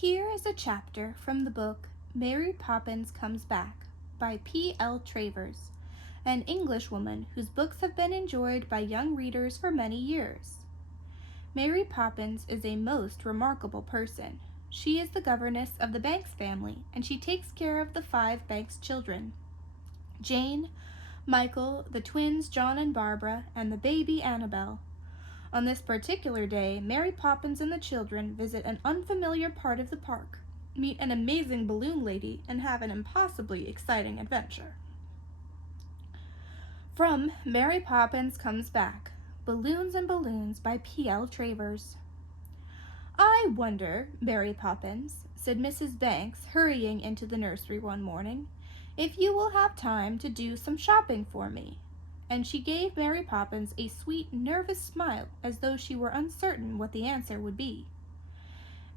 Here is a chapter from the book Mary Poppins Comes Back by P.L. Travers, an Englishwoman whose books have been enjoyed by young readers for many years. Mary Poppins is a most remarkable person. She is the governess of the Banks family, and she takes care of the 5 Banks children: Jane, Michael, the twins John and Barbara, and the baby Annabel. On this particular day, Mary Poppins and the children visit an unfamiliar part of the park, meet an amazing balloon lady, and have an impossibly exciting adventure. From Mary Poppins Comes Back, Balloons and Balloons by P.L. Travers. "I wonder, Mary Poppins," said Mrs. Banks, hurrying into the nursery one morning, "if you will have time to do some shopping for me." And she gave Mary Poppins a sweet, nervous smile, as though she were uncertain what the answer would be.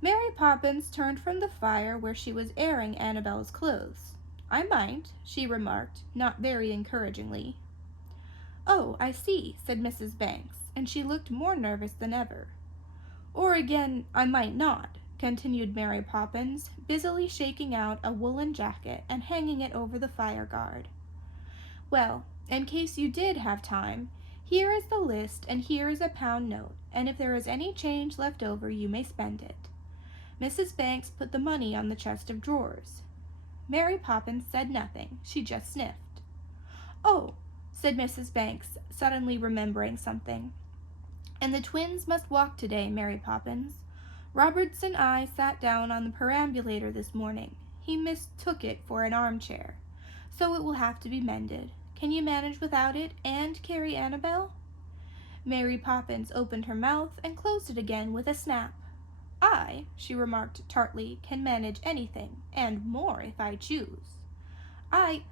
Mary Poppins turned from the fire where she was airing Annabel's clothes. "I might," she remarked, not very encouragingly. "Oh, I see," said Mrs. Banks, and she looked more nervous than ever. "Or again, I might not," continued Mary Poppins, busily shaking out a woolen jacket and hanging it over the fire guard. "Well, in case you did have time, here is the list and here is a pound note, and if there is any change left over you may spend it." Mrs. Banks put the money on the chest of drawers. Mary Poppins said nothing, she just sniffed. "Oh," said Mrs. Banks, suddenly remembering something, "and the twins must walk today, Mary Poppins. Roberts and I sat down on the perambulator this morning. He mistook it for an armchair, so it will have to be mended. Can you manage without it and carry Annabel?" Mary Poppins opened her mouth and closed it again with a snap. "I," she remarked tartly, "can manage anything, and more if I choose." I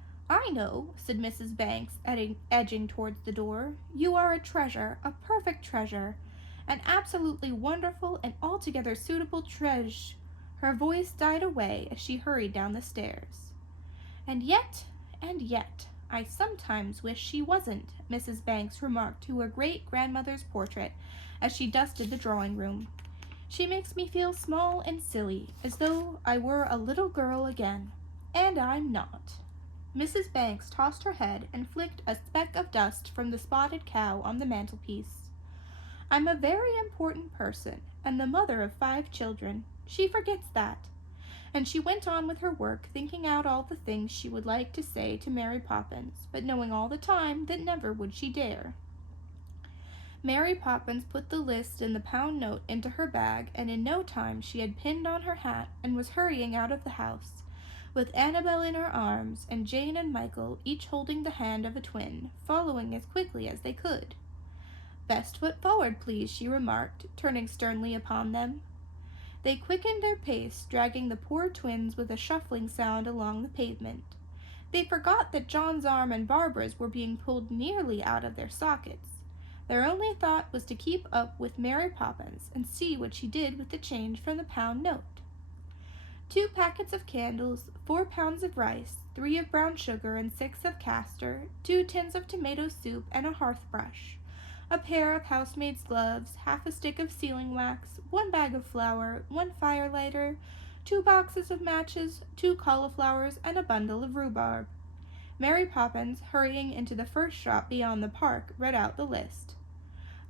know," said Mrs. Banks, edging towards the door. "You are a treasure, a perfect treasure, an absolutely wonderful and altogether suitable Her voice died away as she hurried down the stairs. And yet, I sometimes wish she wasn't," Mrs. Banks remarked to her great-grandmother's portrait as she dusted the drawing-room. "She makes me feel small and silly, as though I were a little girl again. And I'm not." Mrs. Banks tossed her head and flicked a speck of dust from the spotted cow on the mantelpiece. "I'm a very important person, and the mother of 5 children. She forgets that." And she went on with her work, thinking out all the things she would like to say to Mary Poppins, but knowing all the time that never would she dare. Mary Poppins put the list and the pound note into her bag, and in no time she had pinned on her hat and was hurrying out of the house, with Annabel in her arms, and Jane and Michael each holding the hand of a twin, following as quickly as they could. "Best foot forward, please," she remarked, turning sternly upon them. They quickened their pace, dragging the poor twins with a shuffling sound along the pavement. They forgot that John's arm and Barbara's were being pulled nearly out of their sockets. Their only thought was to keep up with Mary Poppins and see what she did with the change from the pound note. 2 packets of candles, 4 pounds of rice, 3 of brown sugar and 6 of castor, 2 tins of tomato soup and a hearth brush, a pair of housemaid's gloves, half a stick of sealing wax, 1 bag of flour, 1 fire lighter, 2 boxes of matches, 2 cauliflowers, and a bundle of rhubarb. Mary Poppins, hurrying into the first shop beyond the park, read out the list.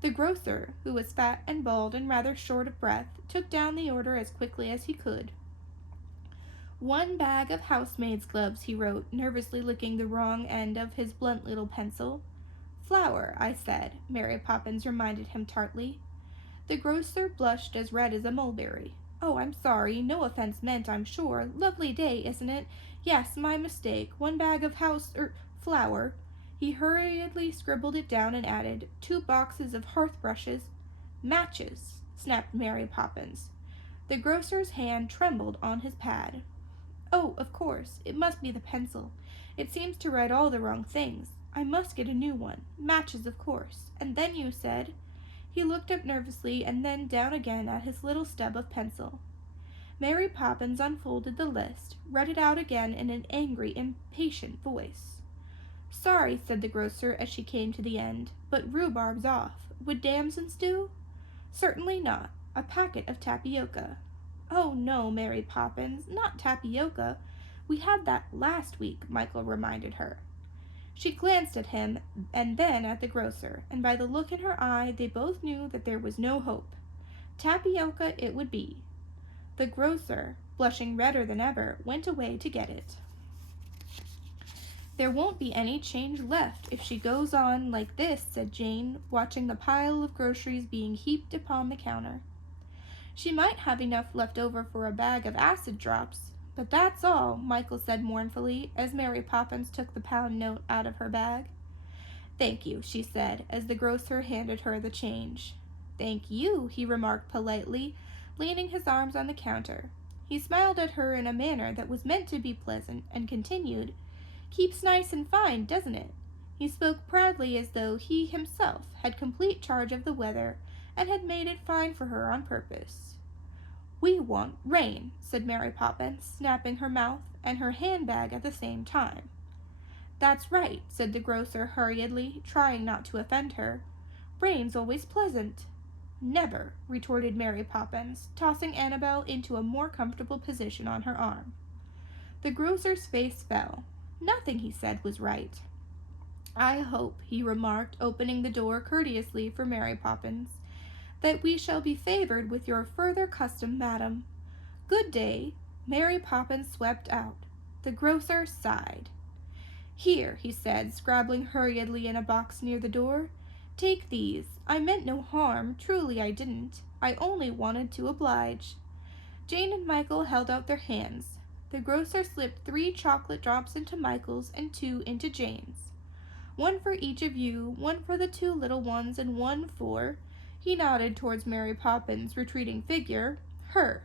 The grocer, who was fat and bald and rather short of breath, took down the order as quickly as he could. 1 bag of housemaid's gloves, he wrote, nervously licking the wrong end of his blunt little pencil. "Flour, I said," Mary Poppins reminded him tartly. The grocer blushed as red as a mulberry. "Oh, I'm sorry, no offense meant, I'm sure. Lovely day, isn't it? Yes, my mistake. 1 bag of flour." He hurriedly scribbled it down and added, 2 boxes of hearth brushes. "Matches," snapped Mary Poppins. The grocer's hand trembled on his pad. "Oh, of course, it must be the pencil. It seems to write all the wrong things. I must get a new one. Matches, of course. And then you said—" He looked up nervously and then down again at his little stub of pencil. Mary Poppins unfolded the list, read it out again in an angry, impatient voice. "Sorry," said the grocer as she came to the end, "but rhubarb's off. Would damson do?" "Certainly not. A packet of tapioca." Oh no, Mary Poppins, not tapioca. We had that last week, Michael reminded her. She glanced at him and then at the grocer, and by the look in her eye they both knew that there was no hope. Tapioca it would be. The grocer, blushing redder than ever, went away to get it. There won't be any change left if she goes on like this, said Jane, watching the pile of groceries being heaped upon the counter. She might have enough left over for a bag of acid drops, but that's all, Michael said mournfully, as Mary Poppins took the pound note out of her bag. Thank you, she said, as the grocer handed her the change. Thank you, he remarked politely, leaning his arms on the counter. He smiled at her in a manner that was meant to be pleasant, and continued, Keeps nice and fine, doesn't it? He spoke proudly as though he himself had complete charge of the weather and had made it fine for her on purpose. We want rain, said Mary Poppins, snapping her mouth and her handbag at the same time. That's right, said the grocer hurriedly, trying not to offend her. Rain's always pleasant. Never, retorted Mary Poppins, tossing Annabel into a more comfortable position on her arm. The grocer's face fell. Nothing he said was right. I hope, he remarked, opening the door courteously for Mary Poppins, that we shall be favored with your further custom, madam. Good day. Mary Poppins swept out. The grocer sighed. Here, he said, scrabbling hurriedly in a box near the door. Take these. I meant no harm, truly I didn't. I only wanted to oblige. Jane and Michael held out their hands. The grocer slipped 3 chocolate drops into Michael's and 2 into Jane's. One for each of you, one for the 2 little ones, and one for, he nodded towards Mary Poppins' retreating figure, her.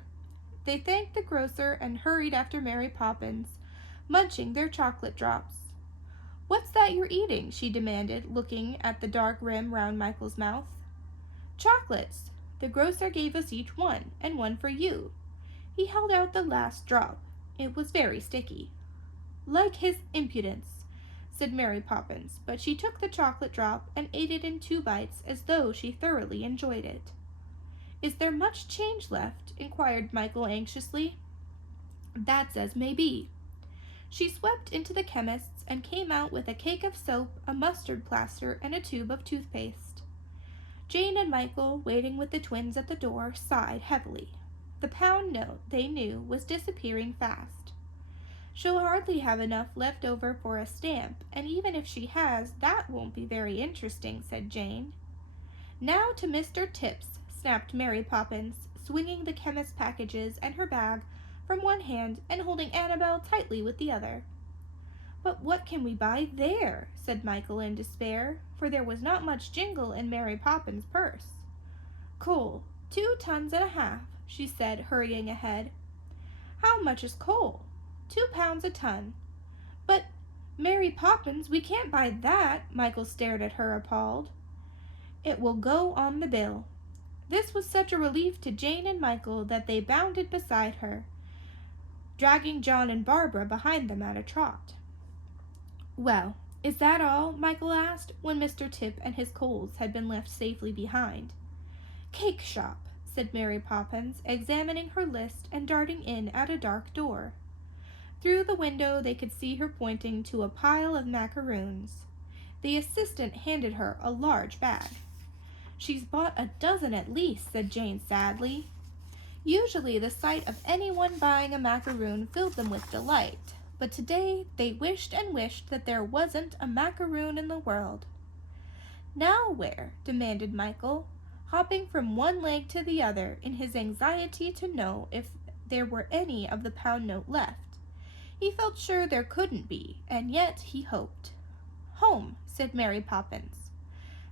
They thanked the grocer and hurried after Mary Poppins, munching their chocolate drops. What's that you're eating? She demanded, looking at the dark rim round Michael's mouth. Chocolates. The grocer gave us each one, and one for you. He held out the last drop. It was very sticky. Like his impudence, said Mary Poppins, but she took the chocolate drop and ate it in 2 bites as though she thoroughly enjoyed it. Is there much change left? Inquired Michael anxiously. That's as may be. She swept into the chemist's and came out with a cake of soap, a mustard plaster, and a tube of toothpaste. Jane and Michael, waiting with the twins at the door, sighed heavily. The pound note, they knew, was disappearing fast. She'll hardly have enough left over for a stamp, and even if she has, that won't be very interesting, said Jane. Now to Mr. Tips, snapped Mary Poppins, swinging the chemist's packages and her bag from one hand and holding Annabel tightly with the other. But what can we buy there? Said Michael in despair, for there was not much jingle in Mary Poppins' purse. Coal, 2 tons and a half, she said, hurrying ahead. How much is coal? 2 pounds a ton. But, Mary Poppins, we can't buy that, Michael stared at her appalled. It will go on the bill. This was such a relief to Jane and Michael that they bounded beside her, dragging John and Barbara behind them at a trot. Well, is that all? Michael asked, when Mr. Tip and his coals had been left safely behind. Cake shop, said Mary Poppins, examining her list and darting in at a dark door. Through the window they could see her pointing to a pile of macaroons. The assistant handed her a large bag. She's bought a dozen at least, said Jane sadly. Usually the sight of anyone buying a macaroon filled them with delight, but today they wished and wished that there wasn't a macaroon in the world. Now where? Demanded Michael, hopping from one leg to the other in his anxiety to know if there were any of the pound note left. He felt sure there couldn't be, and yet he hoped. Home, said Mary Poppins.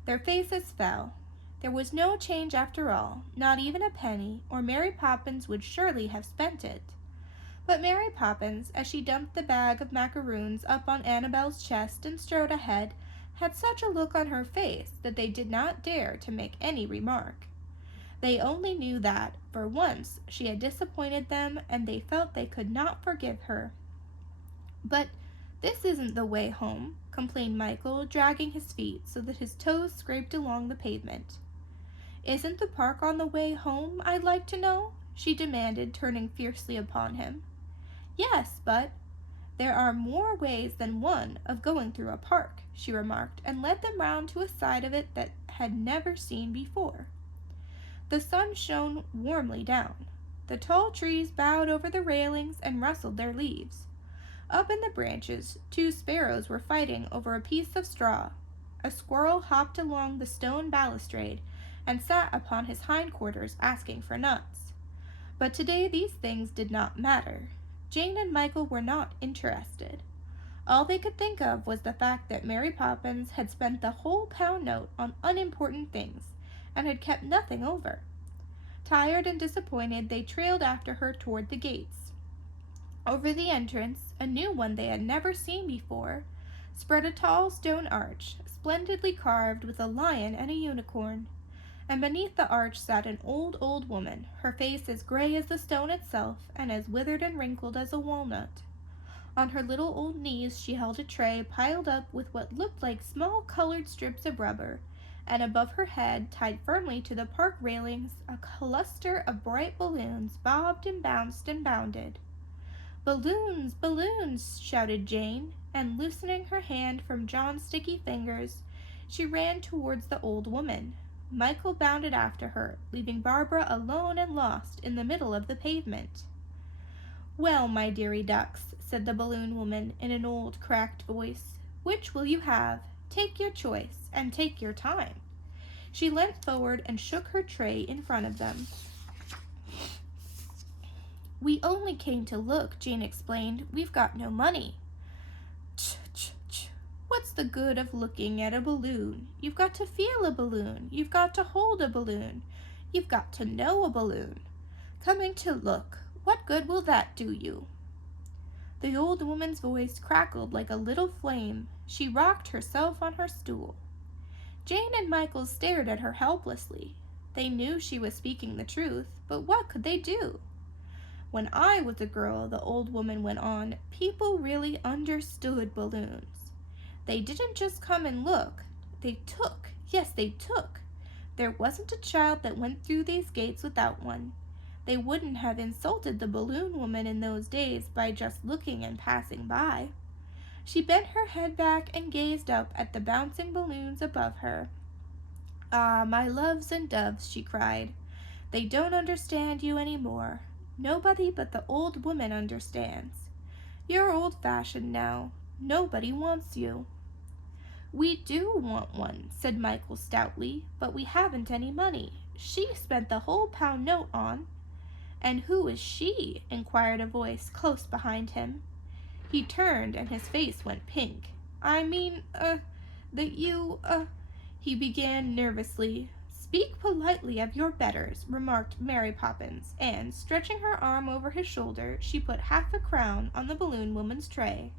Their faces fell. There was no change after all, not even a penny, or Mary Poppins would surely have spent it. But Mary Poppins, as she dumped the bag of macaroons up on Annabel's chest and strode ahead, had such a look on her face that they did not dare to make any remark. They only knew that, for once, she had disappointed them, and they felt they could not forgive her. But this isn't the way home, complained Michael, dragging his feet so that his toes scraped along the pavement. Isn't the park on the way home, I'd like to know? she demanded, turning fiercely upon him. Yes, but there are more ways than one of going through a park, she remarked, and led them round to a side of it that had never seen before. The sun shone warmly down. The tall trees bowed over the railings and rustled their leaves. Up in the branches, two sparrows were fighting over a piece of straw. A squirrel hopped along the stone balustrade and sat upon his hindquarters asking for nuts. But today these things did not matter. Jane and Michael were not interested. All they could think of was the fact that Mary Poppins had spent the whole pound note on unimportant things and had kept nothing over. Tired and disappointed, they trailed after her toward the gates. Over the entrance, a new one they had never seen before, spread a tall stone arch, splendidly carved with a lion and a unicorn. And beneath the arch sat an old woman, her face as gray as the stone itself and as withered and wrinkled as a walnut. On her little old knees she held a tray piled up with what looked like small colored strips of rubber, and above her head, tied firmly to the park railings, a cluster of bright balloons bobbed and bounced and bounded. "Balloons, balloons!" shouted Jane, and loosening her hand from John's sticky fingers, she ran towards the old woman. Michael bounded after her, leaving Barbara alone and lost in the middle of the pavement. "Well, my dearie ducks," said the balloon woman in an old, cracked voice, "which will you have? Take your choice, and take your time." She leant forward and shook her tray in front of them. "We only came to look," Jane explained. "We've got no money." "Ch-ch-ch. What's the good of looking at a balloon? You've got to feel a balloon. You've got to hold a balloon. You've got to know a balloon. Coming to look, what good will that do you?" The old woman's voice crackled like a little flame. She rocked herself on her stool. Jane and Michael stared at her helplessly. They knew she was speaking the truth, but what could they do? "When I was a girl," the old woman went on, "people really understood balloons. They didn't just come and look. They took. Yes, they took. There wasn't a child that went through these gates without one. They wouldn't have insulted the balloon woman in those days by just looking and passing by." She bent her head back and gazed up at the bouncing balloons above her. "Ah, my loves and doves," she cried, "they don't understand you any more. Nobody but the old woman understands. You're old-fashioned now. Nobody wants you." "We do want one," said Michael stoutly, "but we haven't any money. She spent the whole pound note on—" "And who is she?" inquired a voice close behind him. He turned and his face went pink. "I mean, that you, he began nervously. "Speak politely of your betters," remarked Mary Poppins, and, stretching her arm over his shoulder, she put half a crown on the balloon woman's tray.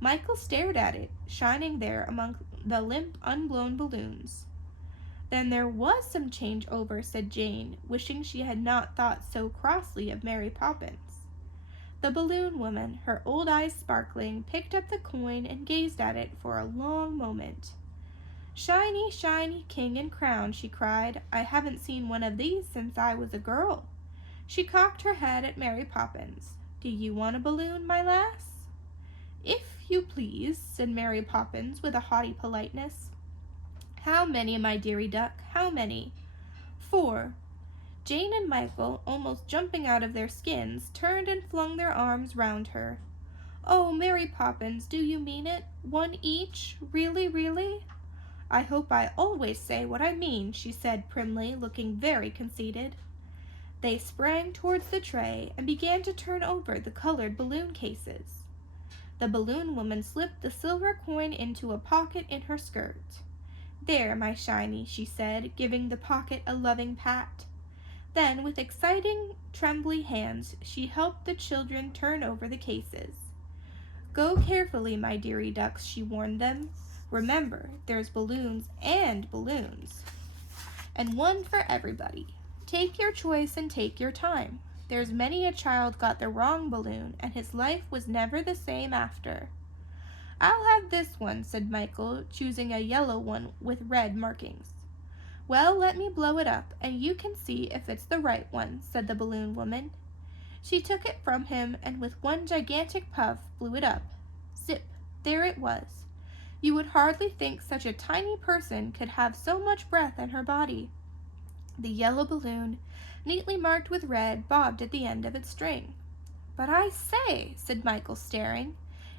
Michael stared at it, shining there among the limp, unblown balloons. "Then there was some change over," said Jane, wishing she had not thought so crossly of Mary Poppins. The balloon woman, her old eyes sparkling, picked up the coin and gazed at it for a long moment. "Shiny, shiny king and crown," she cried. "I haven't seen one of these since I was a girl." She cocked her head at Mary Poppins. "Do you want a balloon, my lass?" "If you please," said Mary Poppins with a haughty politeness. "How many, my dearie duck, how many?" "4." Jane and Michael, almost jumping out of their skins, turned and flung their arms round her. "Oh, Mary Poppins, do you mean it? 1 each? Really, really?" "I hope I always say what I mean," she said primly, looking very conceited. They sprang towards the tray and began to turn over the colored balloon cases. The balloon woman slipped the silver coin into a pocket in her skirt. "There, my shiny," she said, giving the pocket a loving pat. Then, with exciting, trembly hands, she helped the children turn over the cases. "Go carefully, my dearie ducks," she warned them. "Remember, there's balloons and balloons, and one for everybody. Take your choice and take your time. There's many a child got the wrong balloon, and his life was never the same after." "I'll have this one," said Michael, choosing a yellow one with red markings. Well, let me blow it up, and you can see if it's the right one, said the balloon woman. She took it from him and with one gigantic puff blew it up. Zip! There it was. You would hardly think such a tiny person could have so much breath in her body. The yellow balloon, neatly marked with red, bobbed at the end of its string. But I say, said Michael, staring,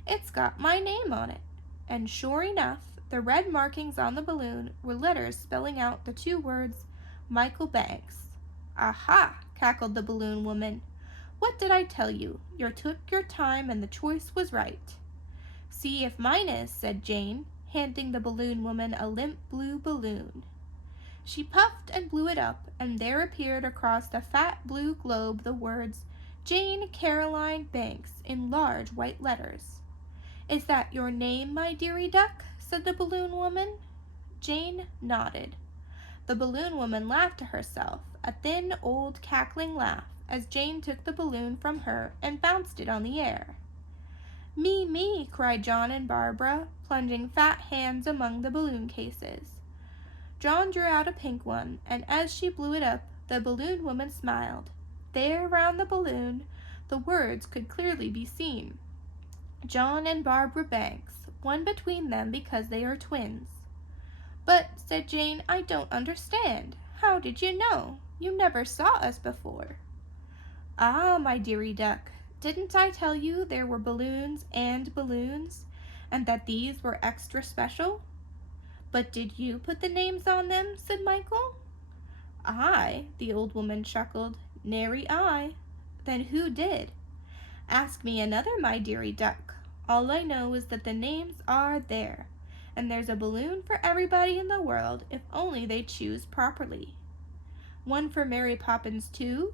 it's got my name on it. And sure enough, the red markings on the balloon were letters spelling out the two words, Michael Banks. Aha, cackled the balloon woman. What did I tell you? You took your time and the choice was right. See if mine is, said Jane, handing the balloon woman a limp blue balloon. She puffed and blew it up, and there appeared across the fat blue globe the words, Jane Caroline Banks, in large white letters. Is that your name, my dearie duck? Said the balloon woman. Jane nodded. The balloon woman laughed to herself, a thin, old, cackling laugh, as Jane took the balloon from her and bounced it on the air. Me, me, cried John and Barbara, plunging fat hands among the balloon cases. John drew out a pink one, and as she blew it up, the balloon woman smiled. There, round the balloon, the words could clearly be seen. John and Barbara Banks, one between them because they are twins. But, said Jane, I don't understand. How did you know? You never saw us before. Ah, my dearie duck, didn't I tell you there were balloons, and that these were extra special? But did you put the names on them? Said Michael. I, the old woman chuckled. Nary I. Then who did? Ask me another, my dearie duck. All I know is that the names are there, and there's a balloon for everybody in the world if only they choose properly. One for Mary Poppins, too?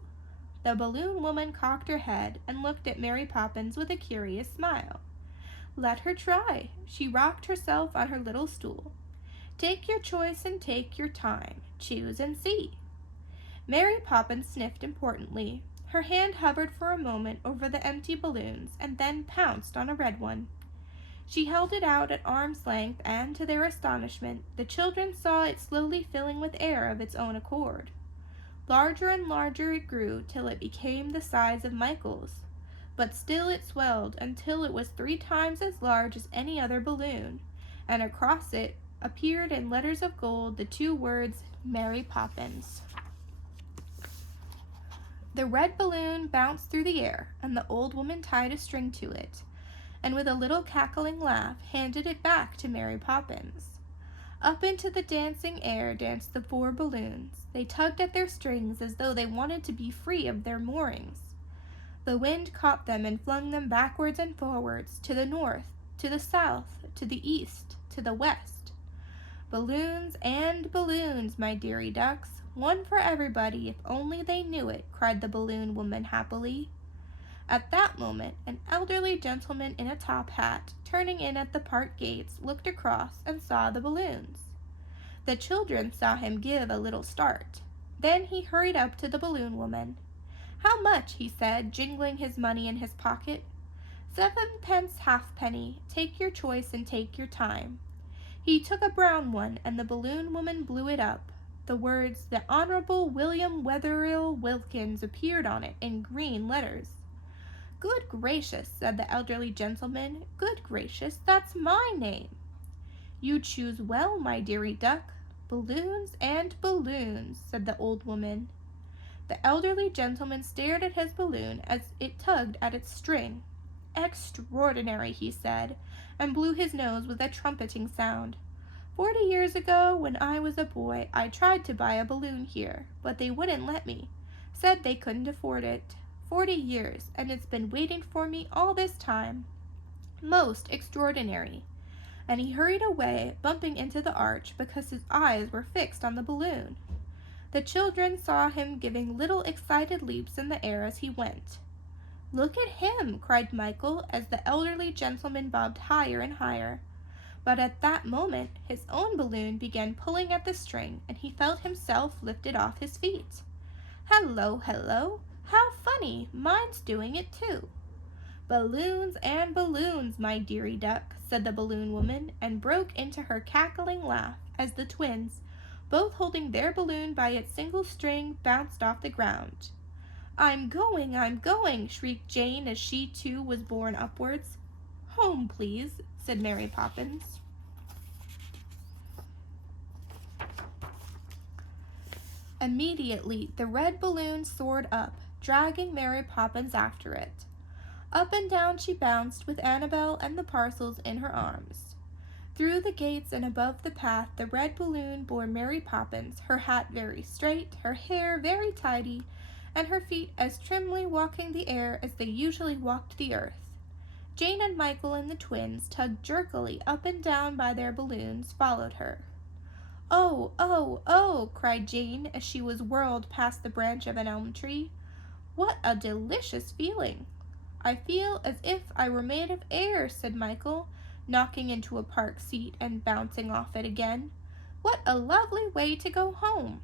The balloon woman cocked her head and looked at Mary Poppins with a curious smile. Let her try. She rocked herself on her little stool. Take your choice and take your time. Choose and see. Mary Poppins sniffed importantly. Her hand hovered for a moment over the empty balloons and then pounced on a red one. She held it out at arm's length, and to their astonishment, the children saw it slowly filling with air of its own accord. Larger and larger it grew till it became the size of Michael's, but still it swelled until it was 3 times as large as any other balloon, and across it appeared in letters of gold the 2 words, Mary Poppins. The red balloon bounced through the air, and the old woman tied a string to it, and with a little cackling laugh handed it back to Mary Poppins. Up into the dancing air danced the 4 balloons. They tugged at their strings as though they wanted to be free of their moorings. The wind caught them and flung them backwards and forwards, to the north, to the south, to the east, to the west. Balloons and balloons, my dearie ducks, one for everybody if only they knew it, cried the balloon woman happily. At that moment, an elderly gentleman in a top hat, turning in at the park gates, looked across and saw the balloons. The children saw him give a little start. Then he hurried up to the balloon woman. How much? He said, jingling his money in his pocket. 7 pence halfpenny. Take your choice and take your time. He took a brown one, and the balloon woman blew it up. The words, The Honorable William Wetherill Wilkins, appeared on it in green letters. Good gracious, said the elderly gentleman. Good gracious, that's my name. You choose well, my dearie duck. Balloons and balloons, said the old woman. The elderly gentleman stared at his balloon as it tugged at its string. Extraordinary, he said, and blew his nose with a trumpeting sound. 40 years ago, when I was a boy, I tried to buy a balloon here, but they wouldn't let me. Said they couldn't afford it. 40 years, and it's been waiting for me all this time. Most extraordinary. And he hurried away, bumping into the arch because his eyes were fixed on the balloon. The children saw him giving little excited leaps in the air as he went. Look at him, cried Michael, as the elderly gentleman bobbed higher and higher. But at that moment, his own balloon began pulling at the string, and he felt himself lifted off his feet. Hello, hello! How funny! Mine's doing it too. Balloons and balloons, my dearie duck, said the balloon woman, and broke into her cackling laugh as the twins, both holding their balloon by its single string, bounced off the ground. I'm going, shrieked Jane as she too was borne upwards. Home, please, said Mary Poppins. Immediately the red balloon soared up, dragging Mary Poppins after it. Up and down she bounced with Annabel and the parcels in her arms. Through the gates and above the path the red balloon bore Mary Poppins, her hat very straight, her hair very tidy, and her feet as trimly walking the air as they usually walked the earth. Jane and Michael and the twins, tugged jerkily up and down by their balloons, followed her. "Oh, oh, oh!" cried Jane as she was whirled past the branch of an elm tree. "What a delicious feeling!" "I feel as if I were made of air," said Michael, knocking into a park seat and bouncing off it again. "What a lovely way to go home!"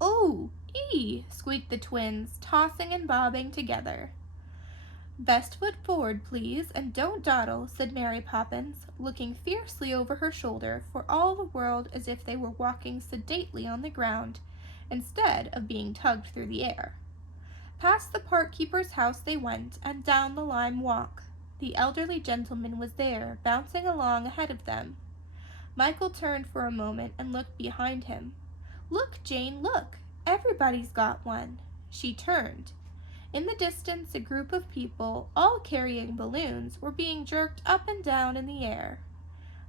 "Oh, ee!" squeaked the twins, tossing and bobbing together. "Best foot forward, please, and don't dawdle," said Mary Poppins, looking fiercely over her shoulder for all the world as if they were walking sedately on the ground, instead of being tugged through the air. Past the park keeper's house they went, and down the lime walk. The elderly gentleman was there, bouncing along ahead of them. Michael turned for a moment and looked behind him. "Look, Jane, look! Everybody's got one." She turned. In the distance, a group of people, all carrying balloons, were being jerked up and down in the air.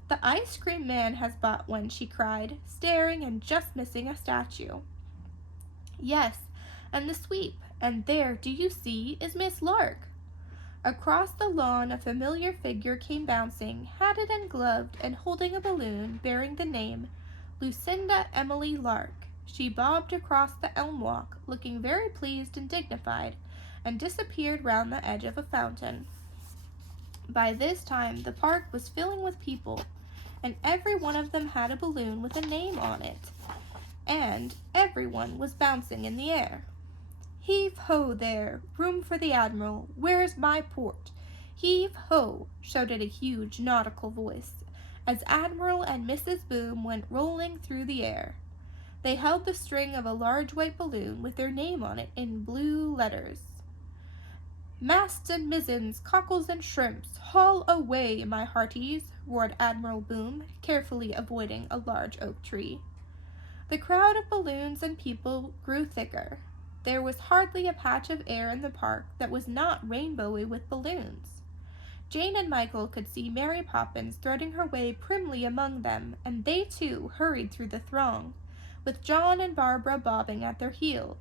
"The ice cream man has bought one," she cried, staring and just missing a statue. "Yes, and the sweep, and there, do you see, is Miss Lark." Across the lawn a familiar figure came bouncing, hatted and gloved, and holding a balloon bearing the name Lucinda Emily Lark. She bobbed across the elm walk, looking very pleased and dignified, and disappeared round the edge of a fountain. By this time the park was filling with people, and every one of them had a balloon with a name on it, and everyone was bouncing in the air. "Heave-ho there! Room for the Admiral! Where's my port? Heave-ho!" shouted a huge nautical voice, as Admiral and Mrs. Boom went rolling through the air. They held the string of a large white balloon with their name on it in blue letters. "Masts and mizens, cockles and shrimps, haul away, my hearties!" roared Admiral Boom, carefully avoiding a large oak tree. The crowd of balloons and people grew thicker. There was hardly a patch of air in the park that was not rainbowy with balloons. Jane and Michael could see Mary Poppins threading her way primly among them, and they too hurried through the throng, with John and Barbara bobbing at their heels.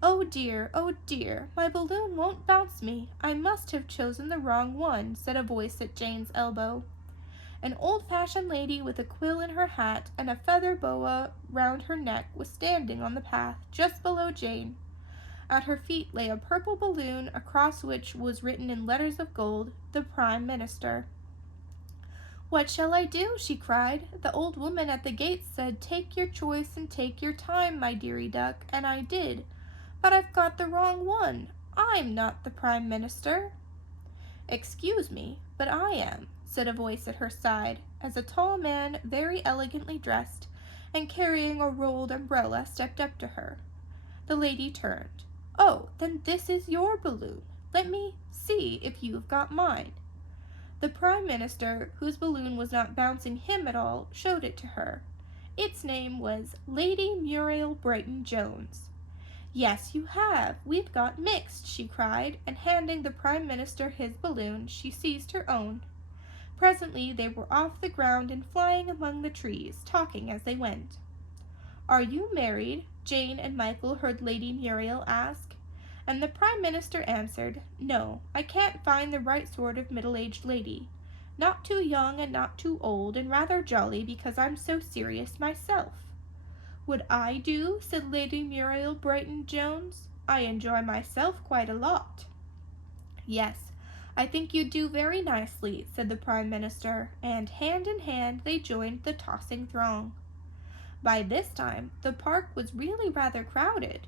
Oh dear, my balloon won't bounce me. I must have chosen the wrong one," said a voice at Jane's elbow. An old-fashioned lady with a quill in her hat and a feather boa round her neck was standing on the path just below Jane. At her feet lay a purple balloon across which was written in letters of gold, "The Prime Minister." "What shall I do?" she cried. "The old woman at the gate said, 'Take your choice and take your time, my dearie duck,' and I did. But I've got the wrong one. I'm not the Prime Minister." "Excuse me, but I am," said a voice at her side, as a tall man, very elegantly dressed, and carrying a rolled umbrella, stepped up to her. The lady turned. "Oh, then this is your balloon. Let me see if you've got mine." The Prime Minister, whose balloon was not bouncing him at all, showed it to her. Its name was Lady Muriel Brighton Jones. "Yes, you have. We've got mixed," she cried, and handing the Prime Minister his balloon, she seized her own. Presently they were off the ground and flying among the trees, talking as they went. "Are you married?" Jane and Michael heard Lady Muriel ask, and the Prime Minister answered, "No, I can't find the right sort of middle-aged lady. Not too young and not too old, and rather jolly because I'm so serious myself." "Would I do?" said Lady Muriel Brighton Jones. "I enjoy myself quite a lot." "Yes, I think you'd do very nicely," said the Prime Minister, and hand in hand they joined the tossing throng. By this time the park was really rather crowded.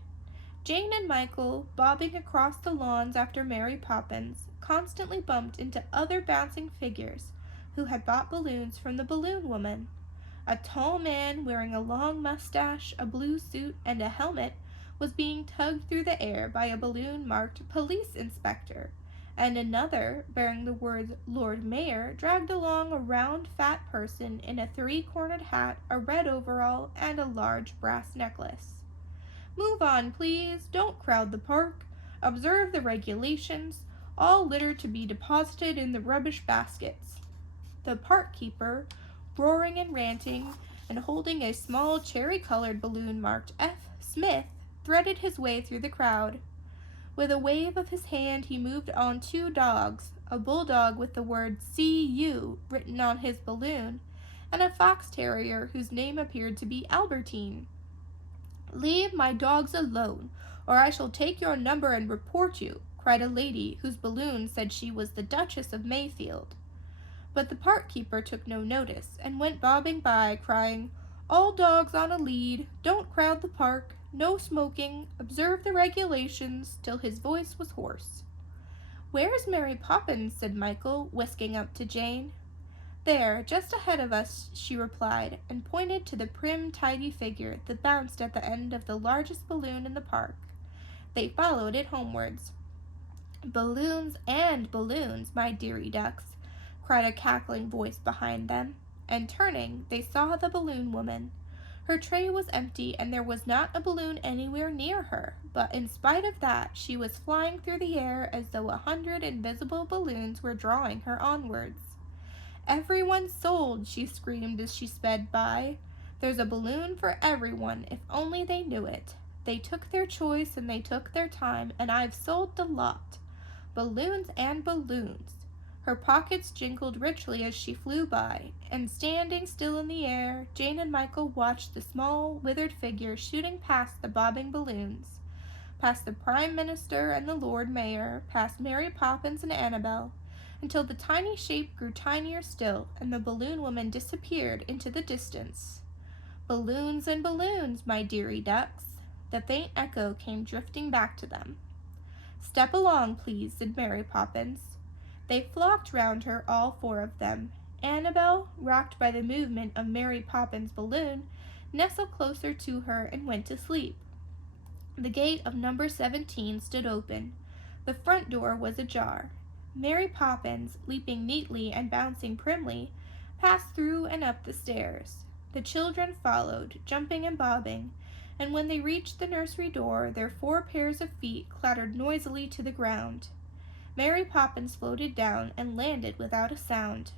Jane and Michael, bobbing across the lawns after Mary Poppins, constantly bumped into other bouncing figures who had bought balloons from the balloon woman. A tall man wearing a long mustache, a blue suit, and a helmet was being tugged through the air by a balloon marked Police Inspector, and another, bearing the words Lord Mayor, dragged along a round, fat person in a three-cornered hat, a red overall, and a large brass necklace. Move on, please. Don't crowd the park. Observe the regulations. All litter to be deposited in the rubbish baskets. The park keeper, roaring and ranting, and holding a small cherry-colored balloon marked F. Smith, threaded his way through the crowd. With a wave of his hand he moved on two dogs, a bulldog with the word C.U. written on his balloon, and a fox terrier whose name appeared to be Albertine. "Leave my dogs alone, or I shall take your number and report you," cried a lady whose balloon said she was the Duchess of Mayfield. But the park keeper took no notice, and went bobbing by, crying, "All dogs on a lead, don't crowd the park, no smoking, observe the regulations," till his voice was hoarse. "Where's Mary Poppins?" said Michael, whisking up to Jane. "There, just ahead of us," she replied, and pointed to the prim, tidy figure that bounced at the end of the largest balloon in the park. They followed it homewards. "Balloons and balloons, my dearie ducks," cried a cackling voice behind them, and turning, they saw the balloon woman. Her tray was empty, and there was not a balloon anywhere near her, but in spite of that, she was flying through the air as though 100 invisible balloons were drawing her onwards. "Everyone's sold," she screamed as she sped by. "There's a balloon for everyone, if only they knew it. They took their choice and they took their time, and I've sold the lot. Balloons and balloons." Her pockets jingled richly as she flew by, and standing still in the air, Jane and Michael watched the small, withered figure shooting past the bobbing balloons, past the Prime Minister and the Lord Mayor, past Mary Poppins and Annabel, until the tiny shape grew tinier still, and the balloon woman disappeared into the distance. "Balloons and balloons, my dearie ducks." The faint echo came drifting back to them. "Step along, please," said Mary Poppins. They flocked round her, all four of them. Annabel, rocked by the movement of Mary Poppins' balloon, nestled closer to her and went to sleep. The gate of number 17 stood open. The front door was ajar. Mary Poppins, leaping neatly and bouncing primly, passed through and up the stairs. The children followed, jumping and bobbing, and when they reached the nursery door, their 4 pairs of feet clattered noisily to the ground. Mary Poppins floated down and landed without a sound.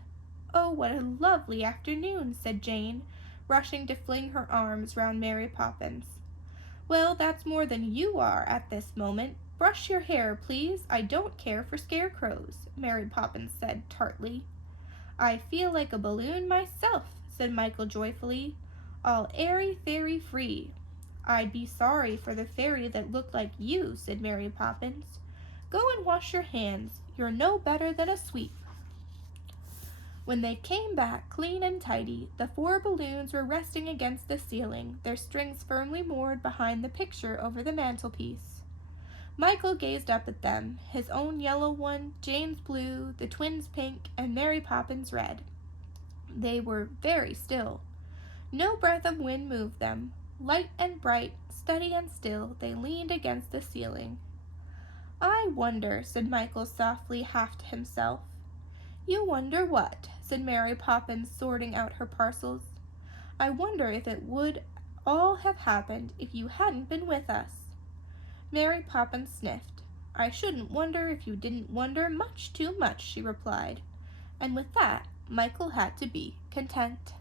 "Oh, what a lovely afternoon," said Jane, rushing to fling her arms round Mary Poppins. "Well, that's more than you are at this moment. Brush your hair, please. I don't care for scarecrows," Mary Poppins said tartly. "I feel like a balloon myself," said Michael joyfully, "all airy-fairy free." "I'd be sorry for the fairy that looked like you," said Mary Poppins. "Go and wash your hands. You're no better than a sweep." When they came back clean and tidy, the 4 balloons were resting against the ceiling, their strings firmly moored behind the picture over the mantelpiece. Michael gazed up at them, his own yellow one, Jane's blue, the twins' pink, and Mary Poppins' red. They were very still. No breath of wind moved them. Light and bright, steady and still, they leaned against the ceiling. "I wonder," said Michael softly, half to himself. "You wonder what?" said Mary Poppins, sorting out her parcels. "I wonder if it would all have happened if you hadn't been with us." Mary Poppins sniffed. "I shouldn't wonder if you didn't wonder much too much," she replied. And with that, Michael had to be content.